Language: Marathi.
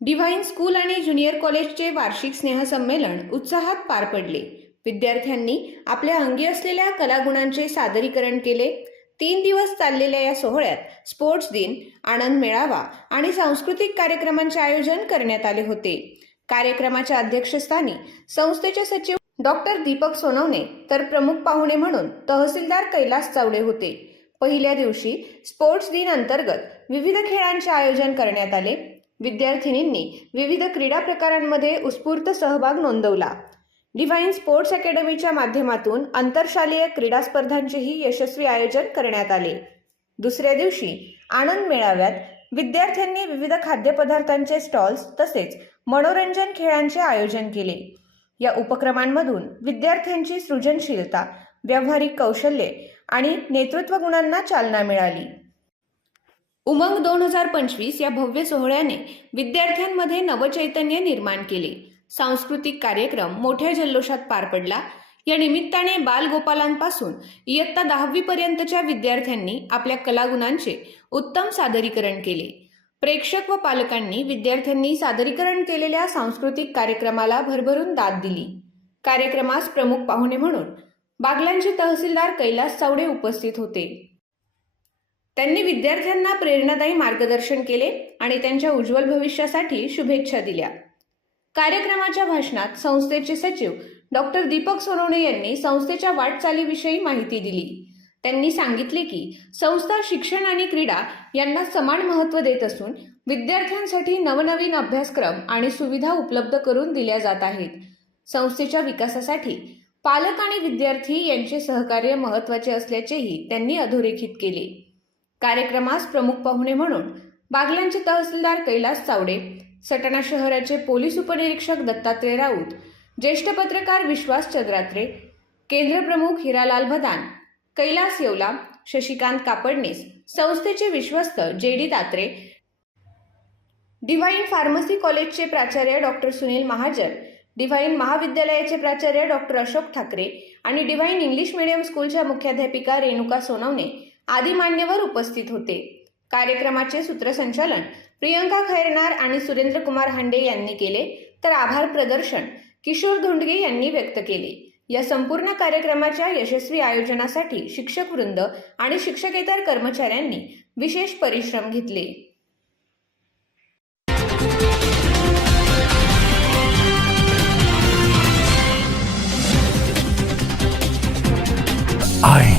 डिव्हाइन स्कूल आणि ज्युनियर कॉलेजचे वार्षिक स्नेहसंमेलन उत्साहात पार पडले. विद्यार्थ्यांनी आपल्या अंगी असलेल्या कलागुणांचे सादरीकरण केले. तीन दिवस चाललेल्या या सोहळ्यात स्पोर्ट्स दिन आनंद मेळावा आणि सांस्कृतिक कार्यक्रमांचे आयोजन करण्यात आले होते. कार्यक्रमाच्या अध्यक्षस्थानी संस्थेचे सचिव डॉक्टर दीपक सोनवणे तर प्रमुख पाहुणे म्हणून तहसीलदार कैलास चावडे होते. पहिल्या दिवशी स्पोर्ट्स दिन अंतर्गत विविध खेळांचे आयोजन करण्यात आले. विद्यार्थिनींनी विविध क्रीडा प्रकारांमध्ये उत्स्फूर्त सहभाग नोंदवला. डिव्हाइन स्पोर्ट्स अकॅडमीच्या माध्यमातून आंतरशालेय क्रीडा स्पर्धांचेही यशस्वी आयोजन करण्यात आले. दुसऱ्या दिवशी आनंद मेळाव्यात विद्यार्थ्यांनी विविध खाद्यपदार्थांचे स्टॉल्स तसेच मनोरंजन खेळांचे आयोजन केले. या उपक्रमांमधून विद्यार्थ्यांची सृजनशीलता व्यावहारिक कौशल्ये आणि नेतृत्व गुणांना चालना मिळाली. उमंग दोन हजार पंचवीस या भव्य सोहळ्याने विद्यार्थ्यांमध्ये नवचैतन्य निर्माण केले. सांस्कृतिक कार्यक्रम मोठ्या जल्लोषात पार पडला. या निमित्ताने बालगोपालांपासून इयत्ता दहावीपर्यंतच्या विद्यार्थ्यांनी आपल्या कलागुणांचे उत्तम सादरीकरण केले. प्रेक्षक व पालकांनी विद्यार्थ्यांनी सादरीकरण केलेल्या सांस्कृतिक कार्यक्रमाला भरभरून दाद दिली. कार्यक्रमास प्रमुख पाहुणे म्हणून बागलांचे तहसीलदार कैलास चावडे उपस्थित होते. त्यांनी विद्यार्थ्यांना प्रेरणादायी मार्गदर्शन केले आणि त्यांच्या उज्ज्वल भविष्यासाठी शुभेच्छा दिल्या. कार्यक्रमाच्या भाषणात संस्थेचे सचिव डॉक्टर दीपक सोनवणे यांनी संस्थेच्या वाटचालीविषयी माहिती दिली. त्यांनी सांगितले की संस्था शिक्षण आणि क्रीडा यांना समान महत्त्व देत असून विद्यार्थ्यांसाठी नवनवीन अभ्यासक्रम आणि सुविधा उपलब्ध करून दिल्या जात आहेत. संस्थेच्या विकासासाठी पालक आणि विद्यार्थी यांचे सहकार्य महत्त्वाचे असल्याचेही त्यांनी अधोरेखित केले. कार्यक्रमास प्रमुख पाहुणे म्हणून बागलांचे तहसीलदार कैलास चावडे सटाणा शहराचे पोलीस उपनिरीक्षक दत्तात्रय राऊत ज्येष्ठ पत्रकार विश्वास चंद्रात्रे केंद्रप्रमुख हिरालाल भदान कैलास येवला शशिकांत कापडणीस संस्थेचे विश्वस्त जे डी दात्रे डिव्हाइन फार्मसी कॉलेजचे प्राचार्य डॉक्टर सुनील महाजन डिव्हाइन महाविद्यालयाचे प्राचार्य डॉक्टर अशोक ठाकरे आणि डिव्हाइन इंग्लिश मीडियम स्कूलच्या मुख्याध्यापिका रेणुका सोनवणे आदी मान्यवर उपस्थित होते. कार्यक्रमाचे सूत्रसंचालन प्रियंका खैरनार आणि सुरेंद्रकुमार हांडे यांनी केले. तर आभार प्रदर्शन किशोर धोंडगे यांनी व्यक्त केले. या संपूर्ण कार्यक्रमाच्या यशस्वी आयोजनासाठी शिक्षक वृंद आणि शिक्षकेतर कर्मचाऱ्यांनी विशेष परिश्रम घेतले. I